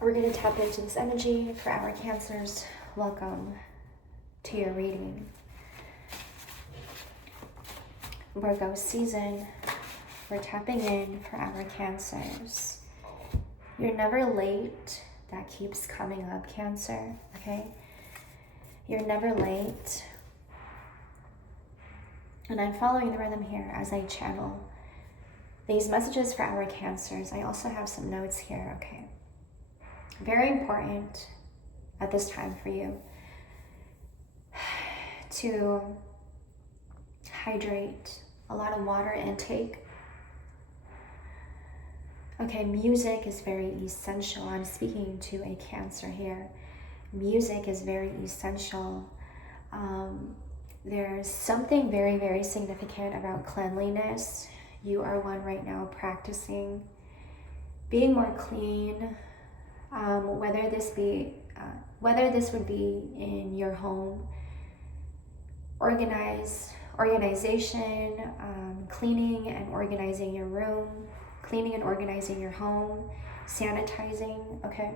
We're going to tap into this energy for our Cancers. Welcome to your reading. Virgo season. We're tapping in for our Cancers. You're never late. That keeps coming up, Cancer, okay? You're never late. And I'm following the rhythm here as I channel these messages for our Cancers. I also have some notes here, okay? Very important at this time for you to hydrate, a lot of water intake. Okay, music is very essential. I'm speaking to a Cancer here. Music is very essential. There's something very, very significant about cleanliness. You are one right now practicing being more clean, whether this would be in your home, organization, cleaning and organizing your room, cleaning and organizing your home, sanitizing, okay?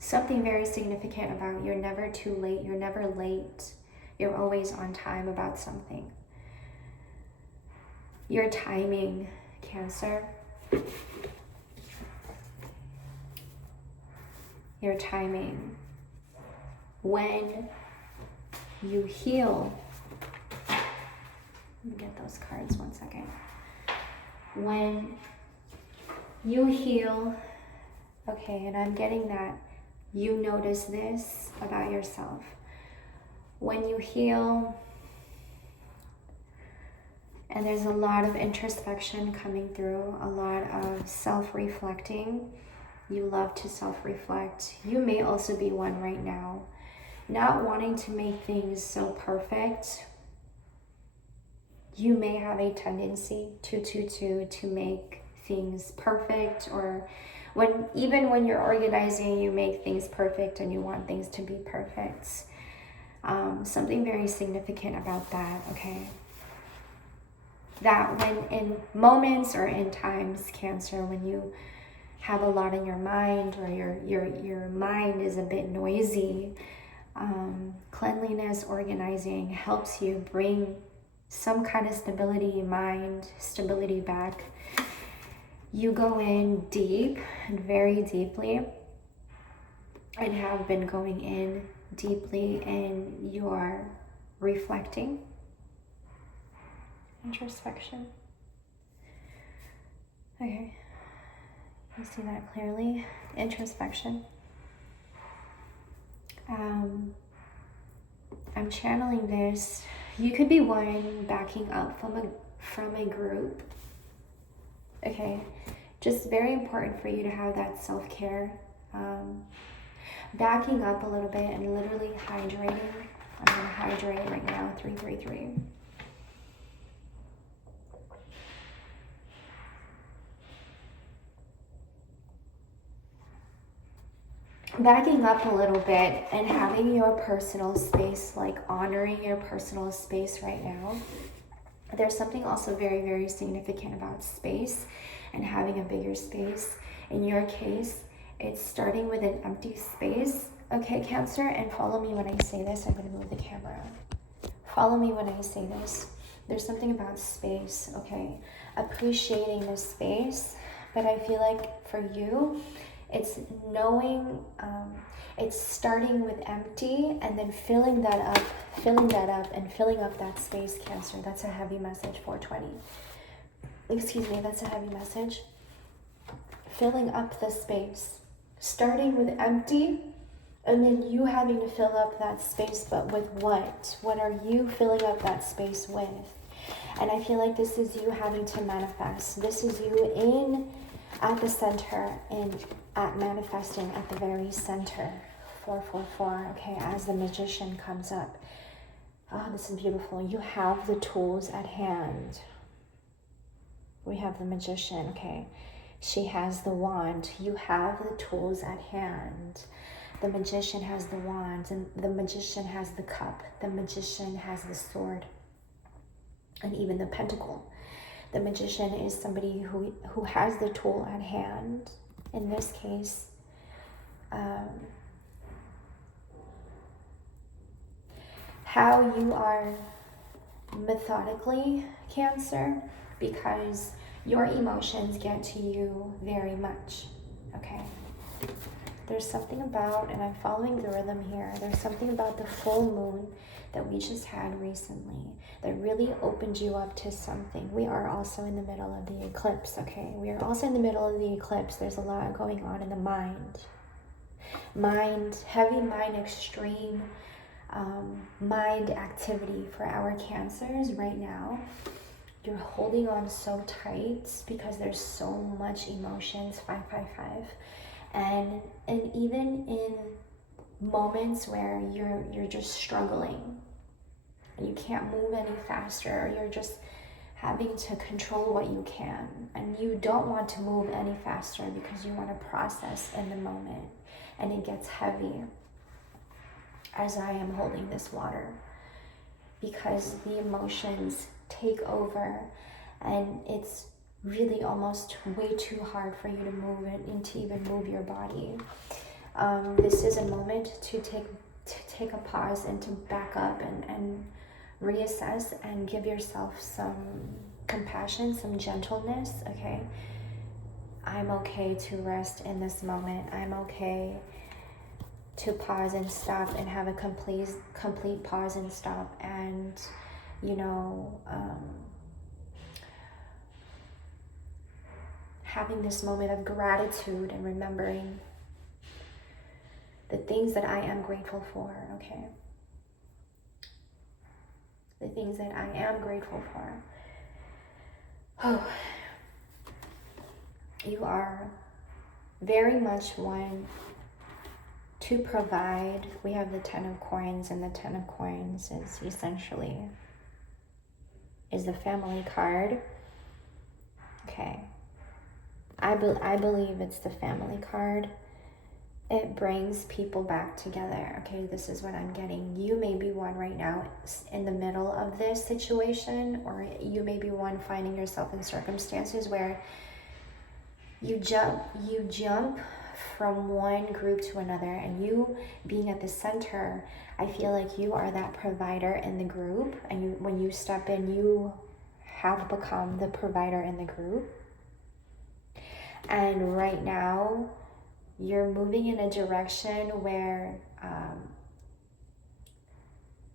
Something very significant about you're never too late, you're never late, you're always on time about something. Your timing, Cancer. Your timing. When you heal, let me get those cards 1 second. When you heal, okay, and I'm getting that you notice this about yourself. When you heal, and there's a lot of introspection coming through, a lot of self-reflecting. You love to self-reflect. You may also be one right now, not wanting to make things so perfect. You may have a tendency to make things perfect, or even when you're organizing, you make things perfect and you want things to be perfect. Something very significant about that, okay? That when in moments or in times, Cancer, when you have a lot in your mind, or your mind is a bit noisy, cleanliness, organizing helps you bring some kind of stability, stability back. You go in deep and very deeply, and have been going in deeply in your reflecting, introspection. Okay, you see that clearly, introspection. I'm channeling this. You could be one backing up from a group. Okay, just very important for you to have that self-care. Backing up a little bit and literally hydrating. I'm going to hydrate right now, 333. Backing up a little bit and having your personal space, like honoring your personal space right now. There's something also very, very significant about space and having a bigger space. In your case, it's starting with an empty space. Okay, Cancer, and follow me when I say this. I'm going to move the camera. Follow me when I say this. There's something about space, okay? Appreciating the space, but I feel like for you, it's knowing, it's starting with empty and then filling that up and filling up that space, Cancer. That's a heavy message, 420. Excuse me, that's a heavy message. Filling up the space, starting with empty, and then you having to fill up that space, but with what? What are you filling up that space with? And I feel like this is you having to manifest. This is you at the center and at manifesting at the very center. 444, okay, as the Magician comes up. Oh, this is beautiful. You have the tools at hand. We have the Magician, okay. She has the wand. You have the tools at hand. The Magician has the wand, and the Magician has the cup. The Magician has the sword, and even the pentacle. The Magician is somebody who has the tool at hand. in this case, how you are methodically Cancer, because your emotions get to you very much, okay? There's something about, and I'm following the rhythm here, there's something about the full moon that we just had recently that really opened you up to something. We are also in the middle of the eclipse, okay? We are also in the middle of the eclipse. There's a lot going on in the mind. Heavy mind, extreme mind activity for our Cancers right now. You're holding on so tight because there's so much emotions, 555. And even in moments where you're just struggling and you can't move any faster, or you're just having to control what you can, and you don't want to move any faster because you want to process in the moment, and it gets heavy as I am holding this water, because the emotions take over and it's really almost way too hard for you to move it and to even move your body. This is a moment to take a pause and to back up and reassess and give yourself some compassion, some gentleness, okay? I'm okay to rest in this moment. I'm okay to pause and stop and have a complete pause and stop, and having this moment of gratitude and remembering the things that I am grateful for, okay? The things that I am grateful for. Oh, you are very much one to provide. We have the 10 of coins, and the 10 of coins is essentially the family card. Okay. I believe it's the family card. It brings people back together. Okay, this is what I'm getting. You may be one right now in the middle of this situation, or you may be one finding yourself in circumstances where you jump from one group to another, and you being at the center, I feel like you are that provider in the group, and when you step in, you have become the provider in the group. And right now, you're moving in a direction where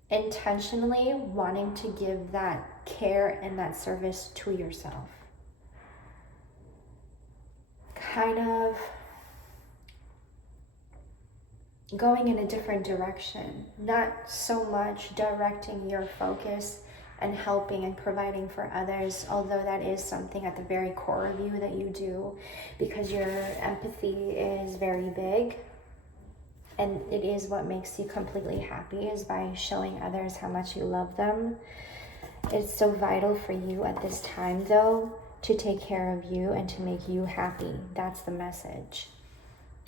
intentionally wanting to give that care and that service to yourself. Kind of going in a different direction, not so much directing your focus and helping and providing for others, although that is something at the very core of you that you do, because your empathy is very big, and it is what makes you completely happy, is by showing others how much you love them. It's so vital for you at this time, though, to take care of you and to make you happy. That's the message.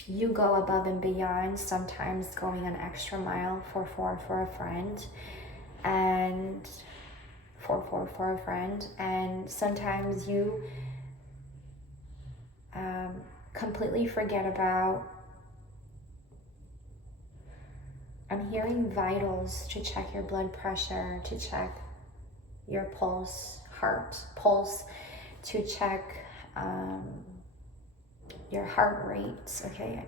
You go above and beyond, sometimes going an extra mile for a friend, and for a friend, and sometimes you completely forget about, I'm hearing vitals, to check your blood pressure, to check your pulse, to check your heart rates, okay,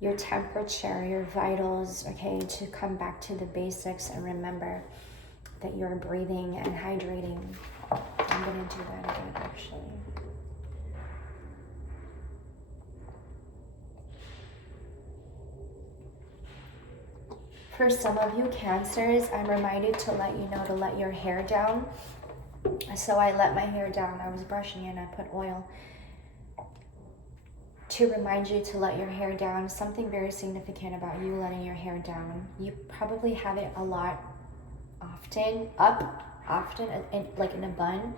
your temperature, your vitals, okay, to come back to the basics and remember that you're breathing and hydrating. I'm going to do that again, actually. For some of you Cancers, I'm reminded to let you know to let your hair down. So I let my hair down. I was brushing it and I put oil to remind you to let your hair down. Something very significant about you letting your hair down. You probably have it a lot often, like in a bun,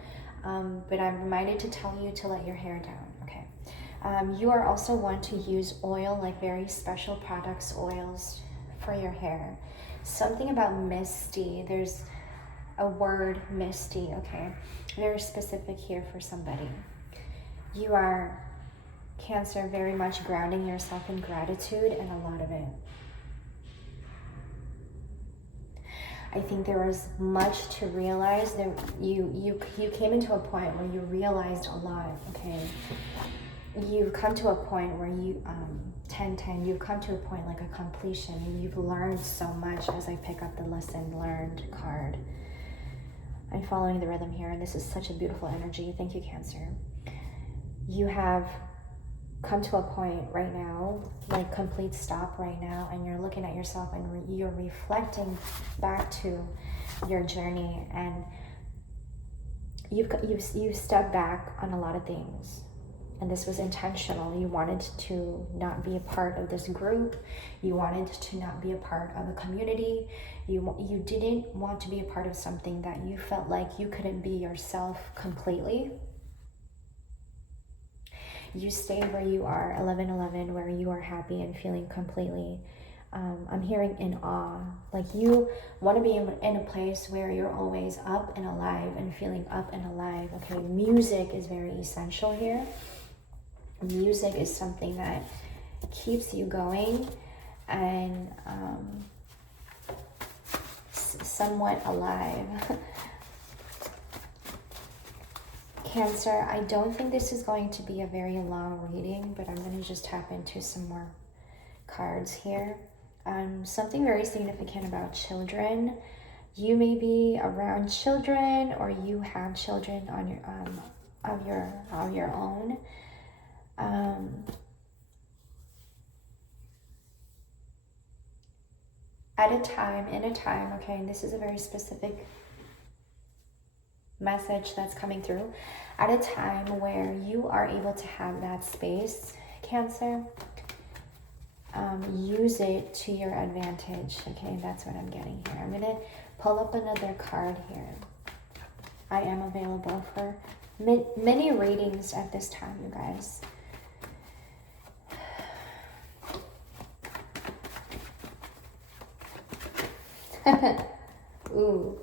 but I'm reminded to tell you to let your hair down, okay? You are also one to use oil, like very special products, oils for your hair. Something about misty, there's a word, misty, okay? Very specific here for somebody. You are Cancer, very much grounding yourself in gratitude, and a lot of it. I think there was much to realize. That you came into a point where you realized a lot, okay? You've come to a point where you, 10-10, you've come to a point like a completion, and you've learned so much as I pick up the lesson learned card. I'm following the rhythm here, and this is such a beautiful energy. Thank you, Cancer. You have come to a point right now, like complete stop right now, and you're looking at yourself and you're reflecting back to your journey, and you've stepped back on a lot of things, and this was intentional. You wanted to not be a part of this group. You wanted to not be a part of a community. You didn't want to be a part of something that you felt like you couldn't be yourself completely. You stay where you are, 11-11, where you are happy and feeling completely, I'm hearing in awe. Like you want to be in a place where you're always up and alive and feeling up and alive. Okay, music is very essential here. Music is something that keeps you going and somewhat alive. Cancer, I don't think this is going to be a very long reading, but I'm going to just tap into some more cards here. Something very significant about children. You may be around children, or you have children on your of your own. In a time, okay, and this is a very specific message that's coming through, at a time where you are able to have that space, Cancer, use it to your advantage. Okay, that's what I'm getting here. I'm gonna pull up another card here. I am available for many readings at this time, you guys. Ooh.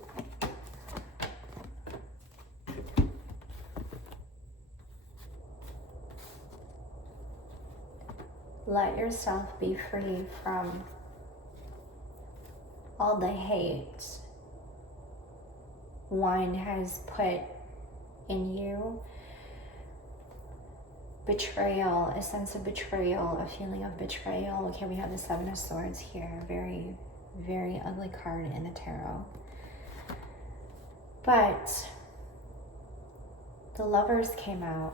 Let yourself be free from all the hate one has put in you. Betrayal, a sense of betrayal, a feeling of betrayal. Okay, we have the Seven of Swords here. Very, very ugly card in the tarot. But the Lovers came out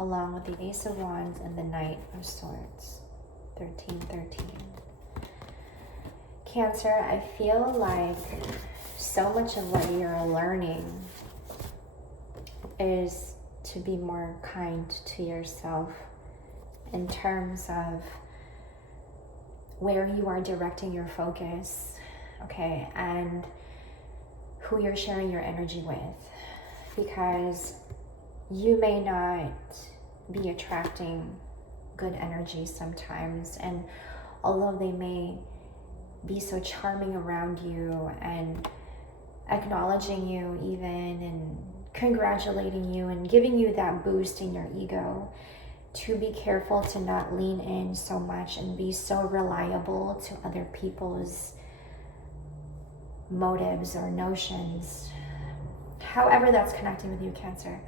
along with the Ace of Wands and the Knight of Swords. 13-13. Cancer, I feel like so much of what you're learning is to be more kind to yourself in terms of where you are directing your focus, okay, and who you're sharing your energy with, because you may not be attracting good energy sometimes, and although they may be so charming around you and acknowledging you even and congratulating you and giving you that boost in your ego, to be careful to not lean in so much and be so reliable to other people's motives or notions. However that's connecting with you, Cancer.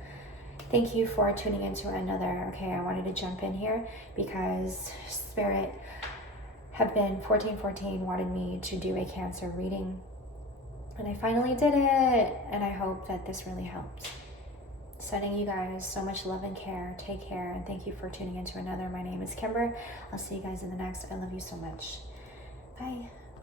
Thank you for tuning into another, okay, I wanted to jump in here because Spirit have been 1414 wanted me to do a Cancer reading, and I finally did it, and I hope that this really helped. Sending you guys so much love and care. Take care, and thank you for tuning into another. My name is Kimber. I'll see you guys in the next. I love you so much. Bye.